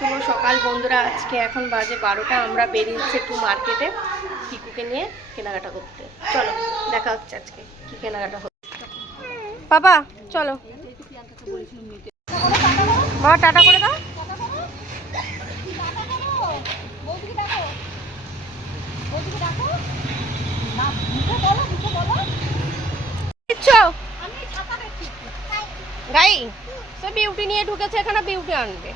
শুভ সকাল বন্ধুরা, আজকে এখন বাজে বারোটা, আমরা বেরিয়েছি একটু মার্কেটে টিকুকে নিয়ে কেনাকাটা করতে। চলো, দেখা হচ্ছে আজকে কি কেনাকাটা হচ্ছে। বাবা, চলো। বাবা টাটা করে দাও। গাই, সে বিউটি নিয়ে ঢুকেছে, এখানে বিউটি আনবে।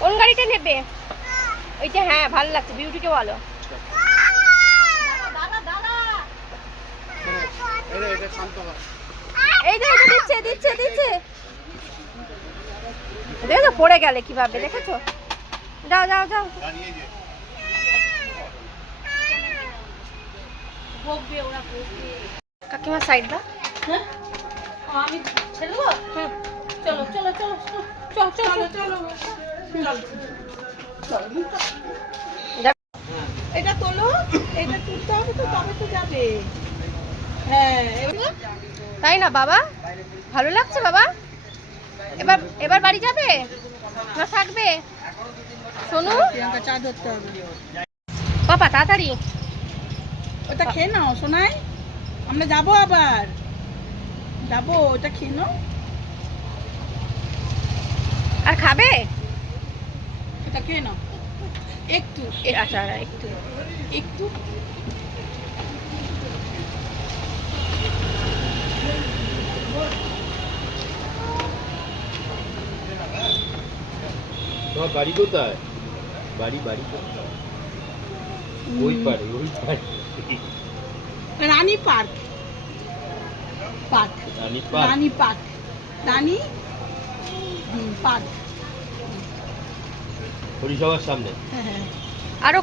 কোন গাড়িটা নেবে? ওইটা হ্যাঁ ভালো লাগছে বিউটিকে বলো। এই যে এই যে দিচ্ছে দিচ্ছে দিচ্ছে। দেখো পড়ে গেলে কীভাবে দেখেছ? যাও যাও যাও কাকিমা সাইড দাও। আমি ছেড়ে দেবো? চলো চলো চলো চলো। চলো চলো। এটা তোলো এটা তুলতে হবে তো তবে তো যাবে। হ্যাঁ তাই না বাবা? ভালো লাগছে বাবা? এবার এবার বাড়ি যাবে? না থাকবে? শোনো চা ধরতে হবে। বাবা তাড়াতাড়ি। ওটা খেয়ে নাও শোনাই আমরা যাব আবার। যাব ওটা খেয়ে নাও। আর খাবে? এটা খেয়ে নাও। একটু আচ্ছা একটু। একটু। তোমার বাড়ি কোথায়? বাড়ি বাড়ি কোথায়? ওই পারে ওই পারে Rani park. Park. Rani park. Rani park. Rani? Park. পরিষেবার সামনে। হ্যাঁ হ্যাঁ। আরও